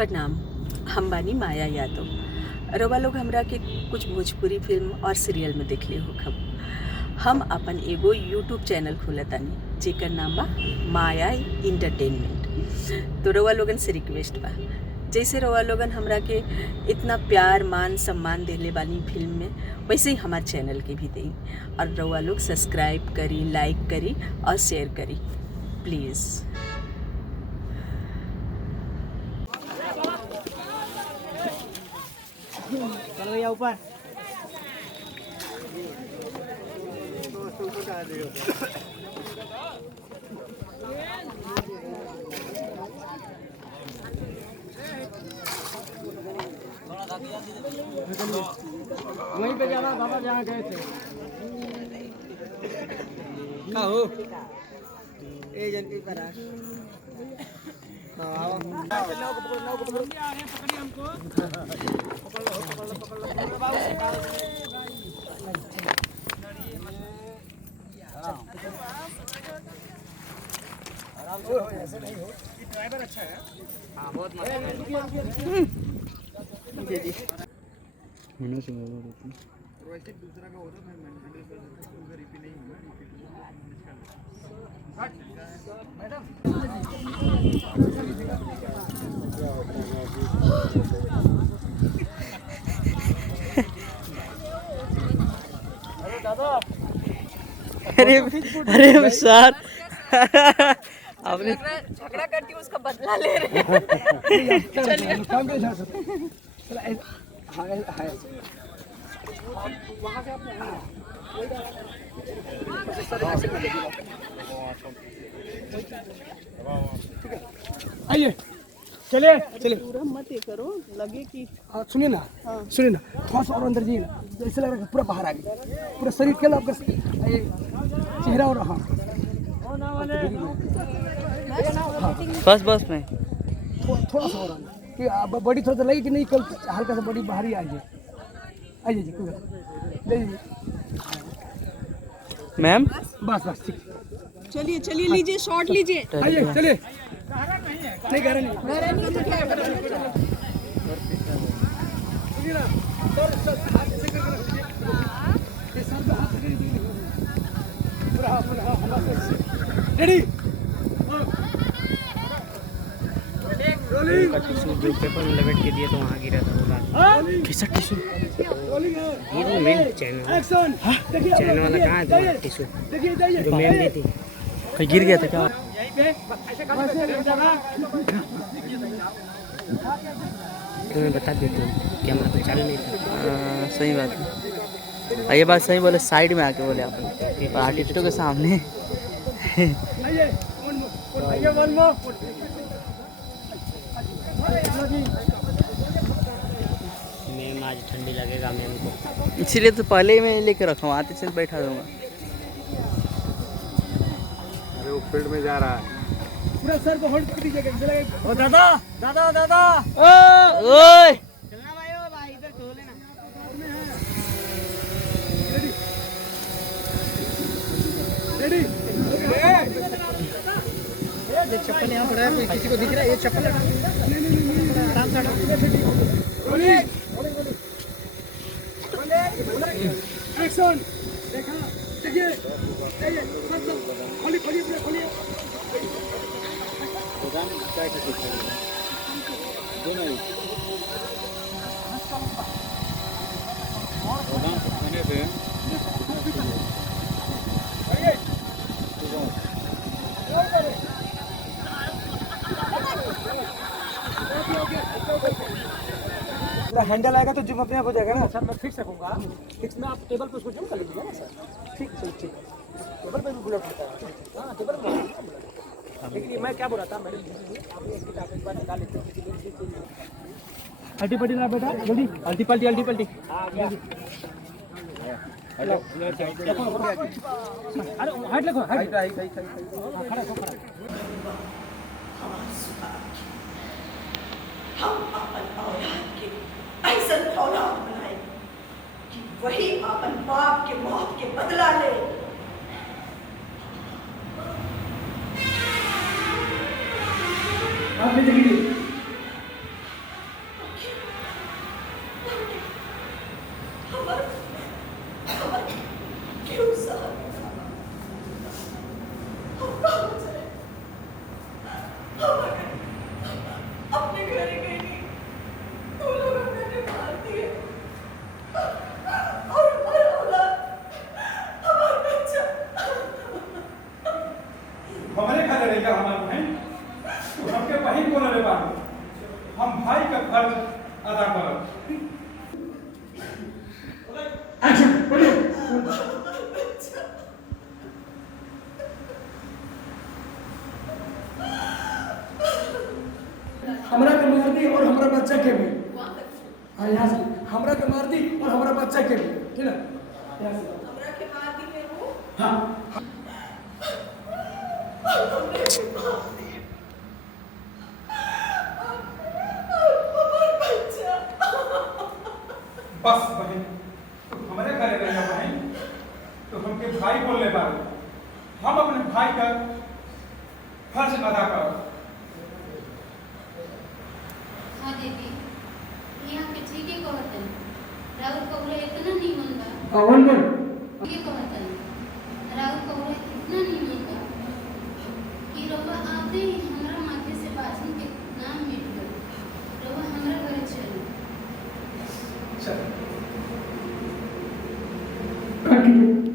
प्रणाम। हम बानी माया यादव। रउआ लोग हमरा के कुछ भोजपुरी फिल्म और सीरियल में देखले हो। हम अपन एगो यूट्यूब चैनल खोलतानी जेकर नाम बा माया इंटरटेनमेंट। तो रउआ लोगन से रिक्वेस्ट बा, जैसे रउआ लोगन हमरा के इतना प्यार मान सम्मान देले बानी फिल्म में, वैसे ही हमारे चैनल के भी दें। और रउआ लोग सब्सक्राइब करी, लाइक करी और शेयर करी प्लीज़। चलो भैया ऊपर। वहीं पे जाना बाबा जहाँ गए थे। क्या हो? ए जनती पर आ। ऐसे नहीं हो, ड्राइवर अच्छा है। हाँ बहुत मस्त है। जी मैंने सुना वैसे दूसरा का होता मैं हैंडल कर देता हूं, उधर ईपी नहीं हुआ, मैडम अरे दादा, अरे सर आपने झगड़ा करती उसका बदला ले रहे हैं। चलिए वहाँ से आपने आइए, चलिए चलिए। पूरा मत ये करो, लगे कि सुनिए ना, सुनिए ना, थोड़ा सा और अंदर जाइए ना, ऐसे लग रहा है पूरा बाहर आ गया, पूरा शरीर खेला आपका चेहरा और हाँ बस बस में थोड़ा सा और कि बड़ी थोड़ा सा लगी कि नहीं, कल हल्का सा बड़ी बाहर ही आ जाए। आइए जी, मैम बस बस ठीक। चलिए चलिए, लीजिए शॉट लीजिए। आइए चलिए। नहीं घर नहीं तो क्या है? रेडी टिश्यू जो पेपर में लपेट के दिए तो वहाँ गिरा था वो कैसा टिश्यू? ये तो मेन चैनल वाला कहाँ है तुम्हारा टिश्यू जो मेन दी थी? कहीं गिर गया था क्या? तुम्हें बता देती हूँ, कैमरा तो चालू नहीं था। सही बात है, ये बात सही बोले, साइड में आके बोले आप आर्टिस्टों के सामने। मैम आज ठंडी लगेगा मैम को, इसीलिए तो पहले ही मैं लेके रखा हूँ, आते से बैठा दूंगा। अरे वो फील्ड में जा रहा है। पूरा सर को होल्ड कर दीजिएगा। ओ दादा दादा दादा, ओए चलना भाई, ओ भाई इधर खो लेना। रेडी ये चप्पल यहाँ पड़ा है, किसी को दिख रहा है ये चप्पल? आराम से हटाओ। एक्शन देखा, देखिए देखिए, खोलिए खोलिए खोलिए। हैंडल आएगा तो जिम अपने आप हो जाएगा ना सर। मैं फिक्स रखूंगा, फिक्स में आप टेबल पे उसको जिम कर लीजिएगा ना सर। ठीक ठीक ठीक, टेबल पे भी बुलेट होता है। हाँ टेबल पे बुलेट। लेकिन मैं क्या बोल रहा था मैडम, आपने एक बार निकाल लेते हैं। अल्टी पल्टी ना बेटा, जल्दी अल्टी पल्टी अल्टी पल्टी। अरे हाइट लगो, हाइट खड़ा खड़ा। हम अपन औलाद के ऐसा औलाद बनाए कि वही अपन बाप के मौत के बदला ले। आप ले जाइए। बहन को ले पाए हम भाई का फर्ज अदा करो। एक्शन बोलिए। हमरा के मार दी और हमरा बच्चा के भी। हाँ यहाँ से हमरा के मार दी और हमरा बच्चा के भी, ठीक है? यहाँ से हमरा के मार दी है वो। हाँ। बस बहन तो हमारे घरे रहेगा बहन तो हमके भाई बोलने पाए हम अपने भाई का फर्ज अदा करो। हाँ दीदी यहाँ के ठीक है कहते हैं राहुल कबूला इतना नहीं मन बा। वन